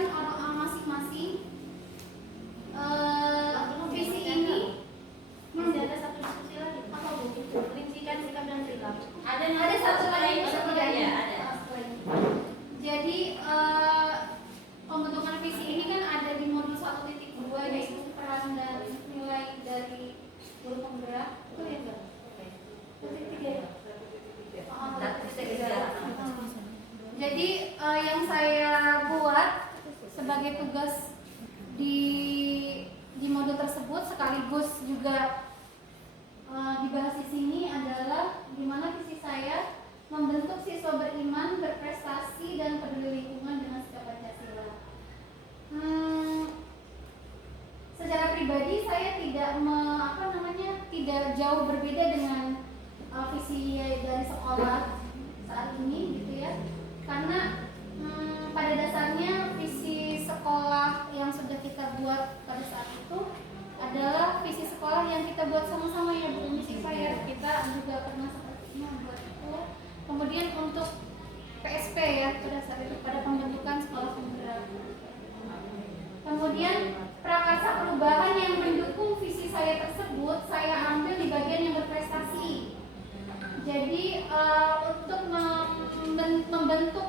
sampaikan orang masing-masing. Visi ini masih ada satu diskusi lagi. Apa Bu? Rincikan sikap dan perilaku. ada satu lagi ya, ada. Jadi pembentukan visi ini kan ada di modul 1.2 yaitu peran dan nilai dari guru penggerak. Itu ya enggak? Jadi yang saya buat sebagai tugas di modul tersebut sekaligus juga dibahas di sini adalah gimana visi saya membentuk siswa beriman, berprestasi dan peduli lingkungan dengan sikap Pancasila. Secara pribadi saya tidak jauh berbeda dengan visi dari sekolah saat ini gitu ya. Karena pada dasarnya visi sekolah yang sudah kita buat pada saat itu adalah visi sekolah yang kita buat sama-sama ya Bu. Misi saya kita juga pernah seperti buat itu. Kemudian untuk PSP ya pada saat itu pada pembentukan sekolah penggerak. Kemudian prakarsa perubahan yang mendukung visi saya tersebut saya ambil di bagian yang berprestasi. Jadi untuk membentuk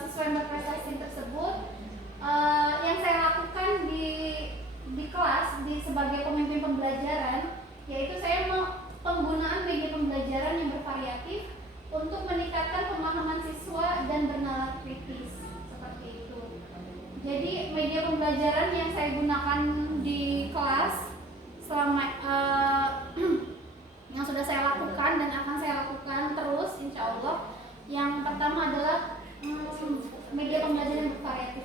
siswa yang berprestasi tersebut, yang saya lakukan di kelas sebagai pemimpin pembelajaran, yaitu saya mau penggunaan media pembelajaran yang bervariatif untuk meningkatkan pemahaman siswa dan bernalar kritis seperti itu. Jadi media pembelajaran yang saya gunakan di kelas selama yang sudah saya lakukan dan akan saya lakukan terus insya Allah. Yang pertama adalah media pembelajaran yang bervariatif.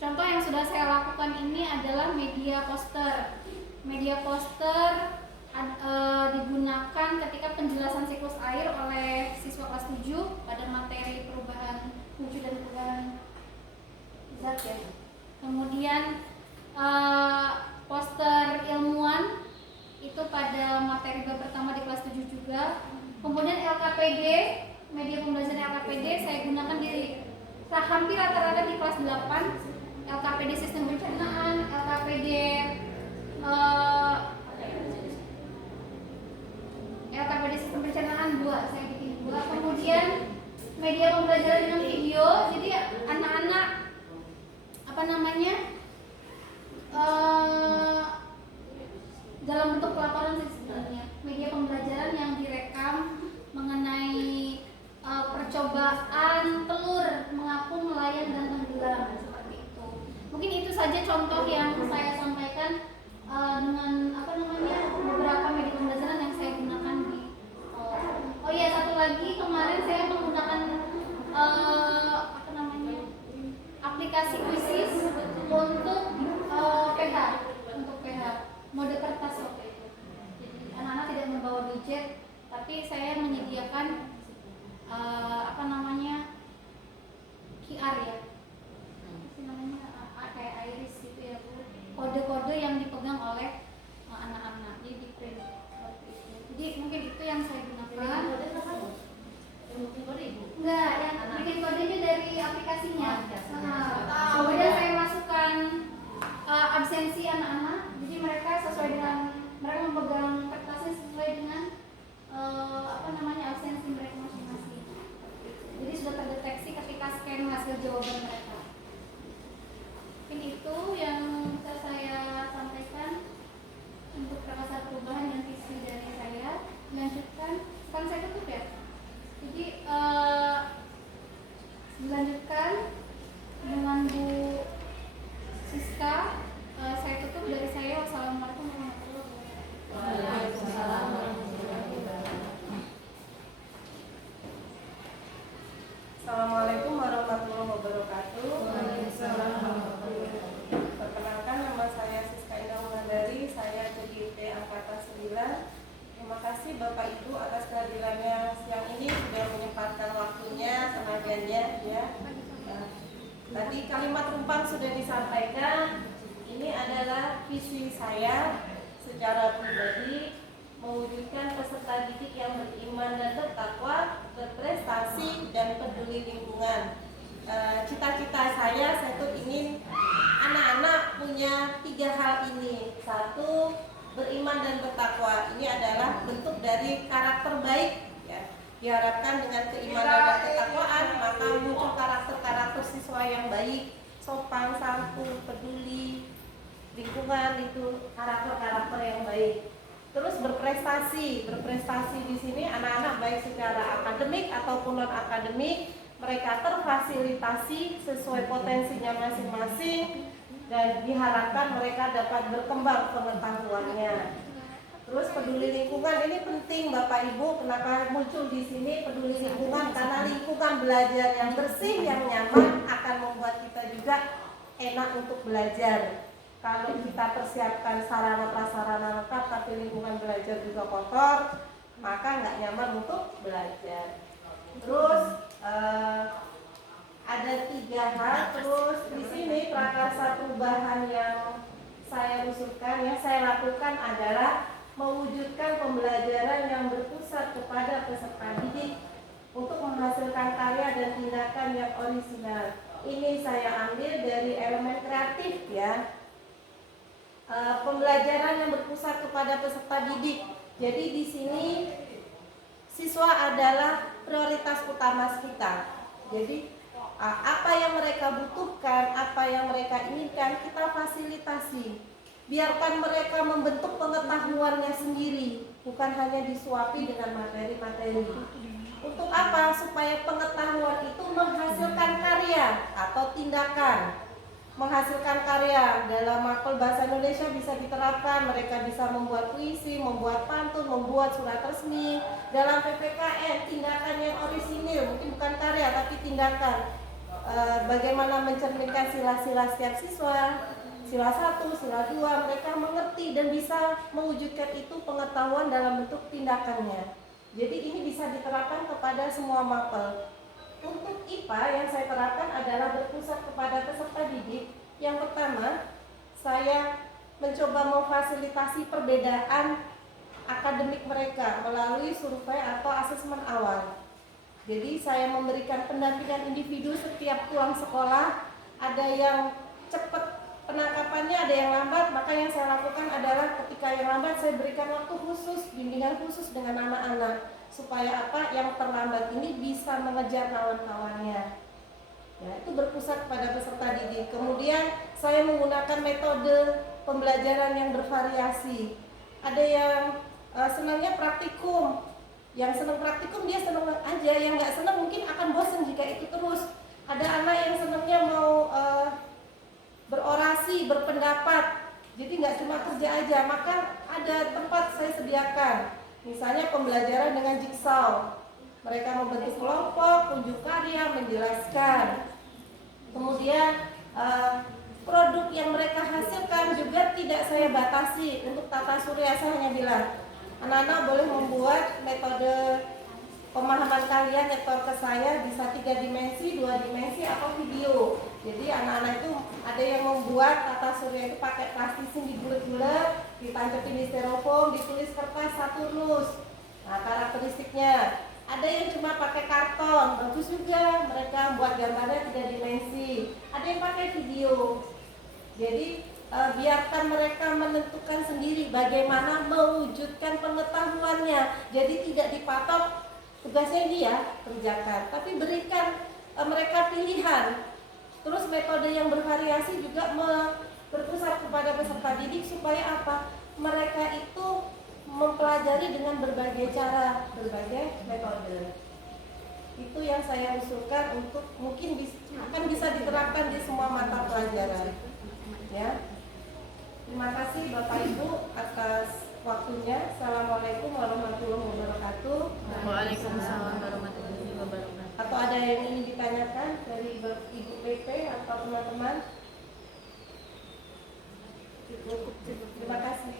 Contoh yang sudah saya lakukan ini adalah media poster. Media poster digunakan ketika penjelasan siklus air oleh siswa kelas 7 pada materi perubahan mutu dan perubahan zat ya. Kemudian poster ilmuwan itu pada materi bab pertama di kelas 7 juga. Kemudian LKPD, media pembelajaran LKPD saya gunakan hampir rata-rata di kelas 8. LKPD sistem pencernaan, LKPD sistem pencernaan 2, saya bikin 2. Kemudian media pembelajaran dengan video, jadi anak-anak dalam bentuk pelaporan sih sebenarnya. Media pembelajaran yang direkam mengenai percobaan telur mengapung, melayang dan tenggelam seperti itu. Mungkin itu saja contoh yang saya sampaikan dengan beberapa media pembelajaran yang saya gunakan di oh iya, satu lagi kemarin saya menggunakan aplikasi Quizzes untuk PH mode kertas waktu itu. Jadi anak-anak tidak membawa gadget, tapi saya menyediakan QR ya, kayak iris gitu ya Bu. Kode-kode yang dipegang oleh anak-anak jadi di print seperti itu. Jadi mungkin itu yang saya gunakan. Enggak, yang bikin kodenya dari aplikasinya. Kemudian saya masukkan absensi anak-anak. Jadi mereka memegang kertasnya sesuai dengan absensi mereka masing-masing. Jadi sudah terdeteksi ketika scan hasil jawaban mereka. Mungkin itu yang bisa saya sampaikan untuk prakarsa perubahan yang visi dari saya. Lanjutkan, sekarang saya tutup ya. Jadi dilanjutkan dengan Bu Siska. Saya tutup dari saya. Wassalamualaikum warahmatullahi wabarakatuh. Waalaikumsalam warahmatullahi wabarakatuh. Assalamualaikum warahmatullahi wabarakatuh. Waalaikumsalam warahmatullahi wabarakatuh. Perkenalkan, nama saya Siska Indah Wulandari. Saya CGP Angkatan 9. Terima kasih Bapak Ibu atas kehadirannya siang ini, sudah menyempatkan waktunya, tenaganya ya. Tadi kalimat rumpang sudah disampaikan. Ini adalah visi saya secara pribadi, mewujudkan peserta didik yang beriman dan bertakwa, berprestasi dan peduli lingkungan. Cita-cita saya itu tiga hal ini. Satu, beriman dan bertakwa. Ini adalah bentuk dari karakter baik. Ya. Diharapkan dengan keimanan dan ketakwaan maka muncul karakter-karakter siswa yang baik, sopan, santun, peduli, lingkungan, itu karakter-karakter yang baik. Terus berprestasi di sini anak-anak baik secara akademik ataupun non akademik, mereka terfasilitasi sesuai potensinya masing-masing dan diharapkan mereka dapat berkembang pengetahuannya. Terus peduli lingkungan ini penting Bapak Ibu. Kenapa muncul di sini peduli lingkungan? Karena lingkungan belajar yang bersih, yang nyaman akan membuat kita juga enak untuk belajar. Kalau kita persiapkan sarana prasarana lengkap tapi lingkungan belajar juga kotor, maka nggak nyaman untuk belajar. Terus ada tiga hal. Terus di sini prakarsa perubahan yang saya usulkan, yang saya lakukan adalah mewujudkan pembelajaran yang berpusat kepada peserta didik untuk menghasilkan karya dan tindakan yang orisinal. Ini saya ambil dari elemen kreatif ya. Pembelajaran yang berpusat kepada peserta didik. Jadi di sini siswa adalah prioritas utama kita. Jadi apa yang mereka butuhkan, apa yang mereka inginkan, kita fasilitasi. Biarkan mereka membentuk pengetahuannya sendiri, bukan hanya disuapi dengan materi-materi. Untuk apa? Supaya pengetahuan itu menghasilkan karya atau tindakan. Menghasilkan karya dalam makul bahasa Indonesia bisa diterapkan. Mereka bisa membuat puisi, membuat pantun, membuat surat resmi. Dalam PPKN, tindakan yang orisinil, mungkin bukan karya tapi tindakan. Bagaimana mencerminkan sila-sila setiap siswa, sila 1, sila 2, mereka mengerti dan bisa mewujudkan itu pengetahuan dalam bentuk tindakannya. Jadi ini bisa diterapkan kepada semua mapel. Untuk IPA yang saya terapkan adalah berpusat kepada peserta didik. Yang pertama, saya mencoba memfasilitasi perbedaan akademik mereka melalui survei atau asesmen awal. Jadi saya memberikan pendampingan individu setiap pulang sekolah. Ada yang cepat penangkapannya, ada yang lambat, maka yang saya lakukan adalah ketika yang lambat saya berikan waktu khusus, bimbingan khusus dengan anak-anak supaya apa yang terlambat ini bisa mengejar kawan-kawannya. Ya, itu berpusat pada peserta didik. Kemudian saya menggunakan metode pembelajaran yang bervariasi. Ada yang senangnya praktikum, yang senang praktikum dia senang aja, yang nggak senang mungkin akan bosan jika itu terus. Ada anak yang senangnya mau berorasi, berpendapat, jadi nggak cuma kerja aja, maka ada tempat saya sediakan. Misalnya pembelajaran dengan jigsaw, mereka membentuk kelompok, unjuk karya, menjelaskan. Kemudian produk yang mereka hasilkan juga tidak saya batasi. Untuk tata surya saya hanya bilang, anak-anak boleh membuat metode pemahaman kalian nyetor ke saya bisa 3 dimensi, 2 dimensi atau video. Jadi anak-anak itu ada yang membuat tata surya itu pakai plastisin dibulet-bulet, ditancapin di styrofoam, ditulis kertas Saturnus. Nah, karakteristiknya ada yang cuma pakai karton, bagus juga mereka buat gambarnya 3 dimensi. Ada yang pakai video. Jadi biarkan mereka menentukan sendiri bagaimana mewujudkan pengetahuannya. Jadi tidak dipatok tugasnya dia kerjakan, tapi berikan mereka pilihan. Terus metode yang bervariasi juga berpusat kepada peserta didik supaya apa? Mereka itu mempelajari dengan berbagai cara, berbagai metode. Itu yang saya usulkan untuk mungkin akan bisa diterapkan di semua mata pelajaran. Ya. Terima kasih Bapak Ibu atas waktunya. Assalamualaikum warahmatullahi wabarakatuh. Waalaikumsalam warahmatullahi wabarakatuh. Atau ada yang ingin ditanyakan dari Ibu PP atau teman-teman? Terima kasih.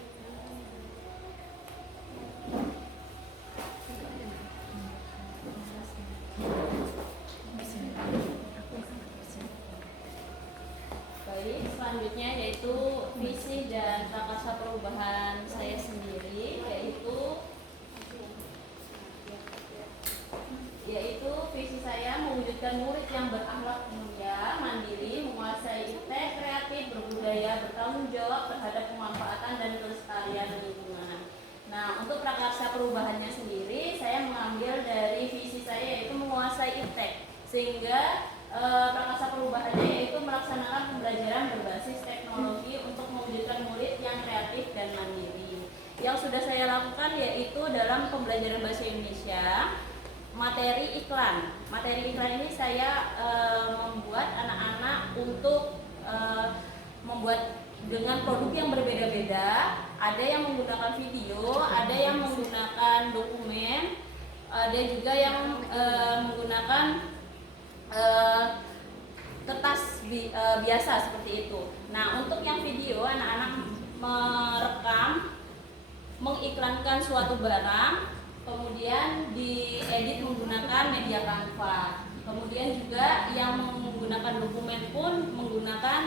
Baik, selanjutnya yaitu visi dan prakarsa perubahan saya sendiri, yaitu visi saya mewujudkan murid yang berakhlak mulia, mandiri, menguasai iptek, kreatif, berbudaya, bertanggung jawab terhadap pemanfaatan dan kelestarian lingkungan. Nah, untuk prakarsa perubahannya sendiri, saya mengambil dari visi saya yaitu menguasai iptek, sehingga prakarsa perubahannya yaitu melaksanakan pembelajaran berbasis teknologi untuk mewujudkan murid yang kreatif dan mandiri. Yang sudah saya lakukan yaitu dalam pembelajaran bahasa Indonesia, materi iklan. Materi iklan ini saya membuat anak-anak untuk membuat dengan produk yang berbeda-beda. Ada yang menggunakan video, ada yang menggunakan dokumen, ada juga yang menggunakan kertas biasa seperti itu. Nah, untuk yang video, anak-anak merekam, mengiklankan suatu barang, kemudian diedit menggunakan media Canva. Kemudian juga yang menggunakan dokumen pun menggunakan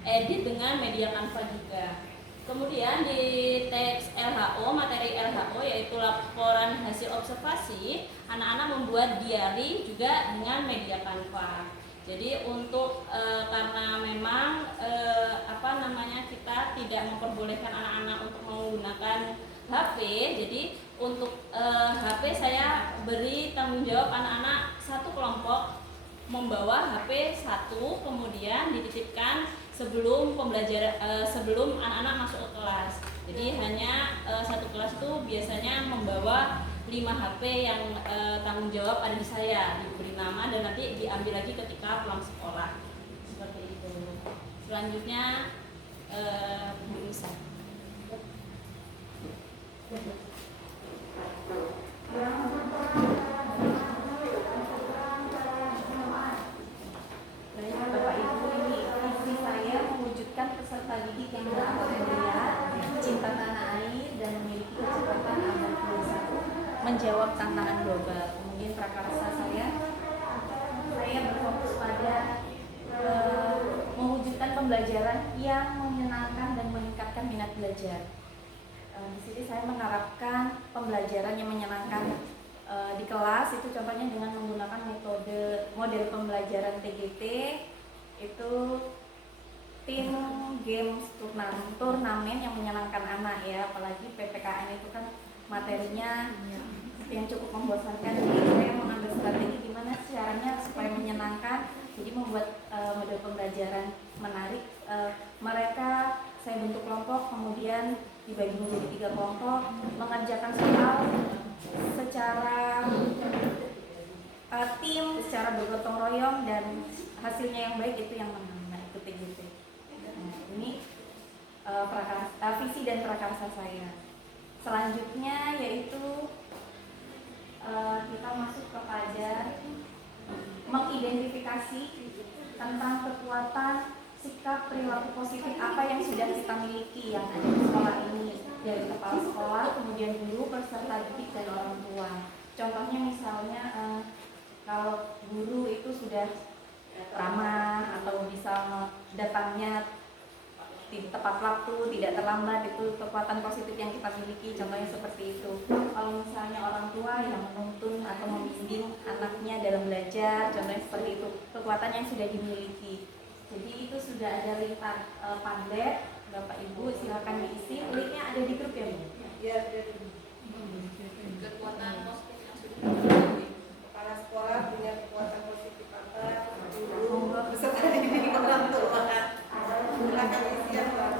edit dengan media Canva juga. Kemudian di teks LHO, materi LHO yaitu laporan hasil observasi, anak-anak membuat diary juga dengan media Canva. Jadi untuk karena memang kita tidak memperbolehkan anak-anak untuk menggunakan HP, jadi untuk HP saya beri tanggung jawab anak-anak satu kelompok membawa HP satu, kemudian dititipkan sebelum pembelajaran sebelum anak-anak masuk ke kelas. Jadi hanya satu kelas itu biasanya membawa 5 HP yang tanggung jawab ada di saya, diberi nama dan nanti diambil lagi ketika pulang sekolah. Seperti itu. Selanjutnya Bu Nisa. Bapak Ibu, ini visi saya mewujudkan peserta didik yang berakhlak mulia, cinta tanah air dan memiliki kecepatan abad 21, menjawab tantangan global. Kemudian prakarsa saya berfokus pada mewujudkan pembelajaran yang menyenangkan dan meningkatkan minat belajar. Di sini saya menerapkan pembelajaran yang menyenangkan di kelas, itu contohnya dengan menggunakan model pembelajaran TGT, itu tim games turnamen yang menyenangkan anak ya, apalagi PPKN itu kan materinya yang cukup membosankan. Jadi saya mengambil strategi gimana caranya supaya menyenangkan, jadi membuat model pembelajaran menarik. Mereka saya bentuk kelompok, kemudian dibagi menjadi 3 kelompok, mengerjakan soal secara tim, secara bergotong royong, dan hasilnya yang baik itu yang menang. Nah, itu TGT. Nah, ini visi dan prakarsa saya. Selanjutnya yaitu kita masuk kepada mengidentifikasi tentang kekuatan sikap perilaku positif apa yang sudah kita miliki yang ada di sekolah ini, dari kepala sekolah, kemudian guru, peserta didik, dan orang tua. Contohnya misalnya kalau guru itu sudah ramah atau bisa datangnya tepat waktu, tidak terlambat, itu kekuatan positif yang kita miliki, contohnya seperti itu. Kalau misalnya orang tua yang menuntun atau membimbing anaknya dalam belajar, contohnya seperti itu, kekuatan yang sudah dimiliki. Jadi itu sudah ada link Padlet, Bapak Ibu silakan diisi, linknya ada di grup ya Bu? Iya, ada. Kekuatan positif yang sudah Kepala sekolah punya kekuatan positif apa? Guru, peserta didik, orang tua. Silakan isi ya Pak.